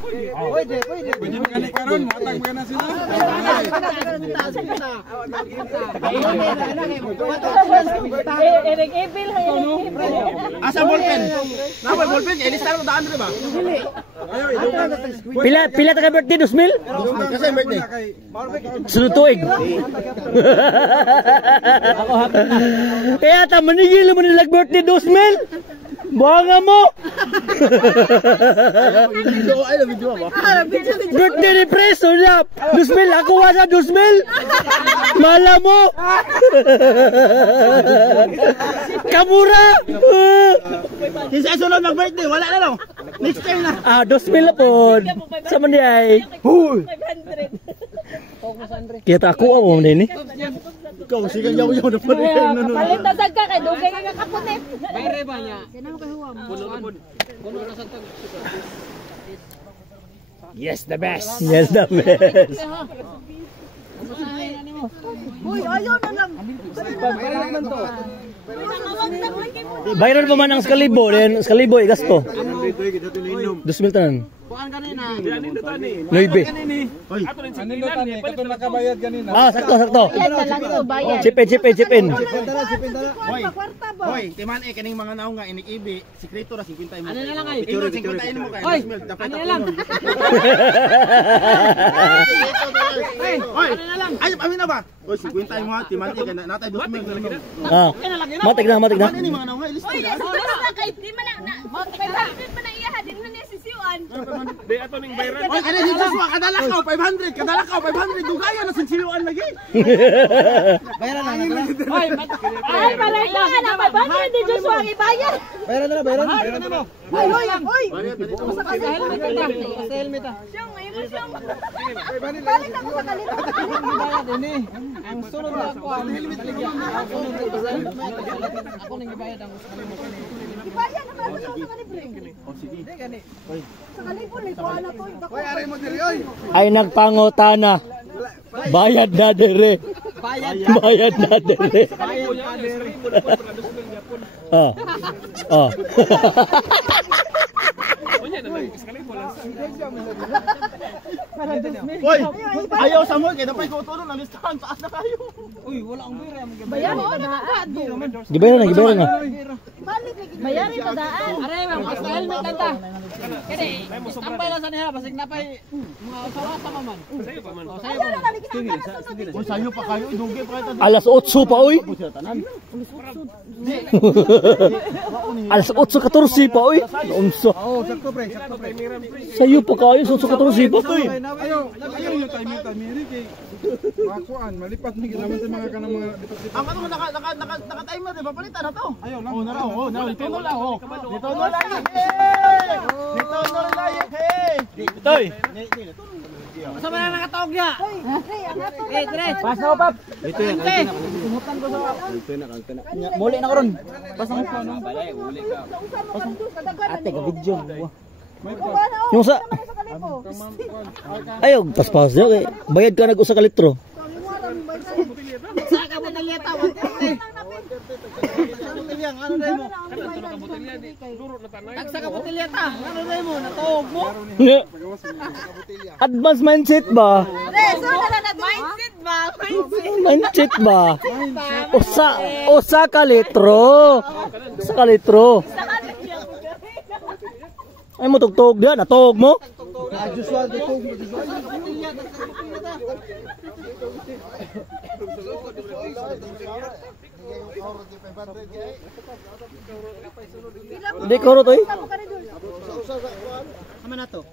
Pwede. Pwede magkalik karon, matag mo na sila. Eric Evil Asa ballpen? Napay ballpen kay listar mo daan ba? Pila ta ka birthday 2000? Kasi birthday. Sunod tuig. Kaya ta manigil mo nilag birthday 2000? Buanga mo! Video ba? Birthday ni Preso niya! 2000! Ako wasa 2000! Mala mo! Kamura! Kinsa sunod ng birthday? Wala na lang. Next time na. 2000 na po. Sa man ay. Huy! 500. Kita ako mo din eh. Ikaw, sige yaw-yaw na pa rin. Palit na dagka kay dugay nga kapunet. Bayre ba niya? Yes, the best. Yes, the best. Uy, ayaw na lang. Bayaran pa man ang skalibo. Skalibo, gasto. 2,000 tanan. Kuan kanina. Noibe. Anilo tani, kato nakabayad ganina. Sakto. Yan na lang ito bayad. Chip in. Hoy, timan kaning mga naong nga inik-ibi, sikreto ra 50 mo. Ano na lang ay? Ino 50 mo kay. Hoy, dapat ano na lang? Hoy, ay amin na ba? Hoy, 50 mo ha, timan kay natay 2,000 na lang. Matik na. Ano ni mga naong nga ilista. Di man na. Di man na iya din na niya sisiwan. Di ato ning bayran. Hoy, ano si Joshua kadalakaw 500 dugaya na sinsiluan lagi. Bayaran na. Hoy, ay balay na na 500 di Joshua ang ibayad. Bayaran na mo. Hoy. Sa helmet. Siyong, ngayon mo siyong. Balik ako sa kalito. Ang sunod na ako ang helmet ligya. Ako ning gibayad ang Ibayad na ba mo sa kalibre? Sa kalibre ni kuha na to. Hoy, ari mo diri oy. Ay nagpangutana. Bayad na dire. Bayad na dire. Hoy, ayaw sa mo kay napay ko tulo na listahan taas na kayo. Uy, wala ang bayra ang Bayaran pa daan. Gibayaran na. Bayaran pa daan. Are ma'am, basta helmet lang ta. Kani, tambay lang sa niya basig napay mga usawa pa man. Sayo pa man. Ayaw na naligid ang kanas. Hoy, sayo pa kayo, dugi pa kayo. Alas 8 pa oy. Alas 8:14 pa oy. Unsa? Oh, sakto pre. Sayo pa kayo sa 8:14 pa. Ayaw yung timing kay makuan, malipat mi ginaman sa mga kanang mga deposit. Ang ano naka-timer, di ba? Palitan na to. Ayaw lang. Oh, nara, dito na lang. Dito na lang. Hey! Toy. Asa man ang nakataog niya? Tre. Pasa ko pap. Ito yan. Sumutan ko sa Muli na karon. Basta mo ano? Balay, uli ka. Ate ka video. Yung sa ayaw paspas daw kay bayad ka nag-usa ka litro. Saka mo talyeta. ano dai mo? Tagsa ka botelya ta. Ano dai mo? Natuog mo? Advance mindset ba? Mindset ba? Mindset ba? Usa ka litro. Usa ka litro. Ay mo tugtog diyan, natog mo? Joshua tugtog. Di ko ro toy. Ama na to.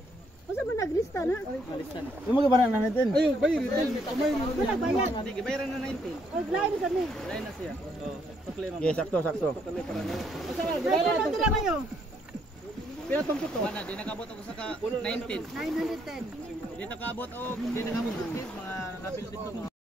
Usa man naglista na? Yung mga banan na natin. Ayun, bayar ito. Wala bayad. Hindi gibayaran na 19. Og lain sa ni. Lain na siya. Yes, sakto. Usa man dila mayo. Pila tong kuto? Wala, di nakabot ako sa 19. 910. Di nakabot og di nakabot mga napil dito.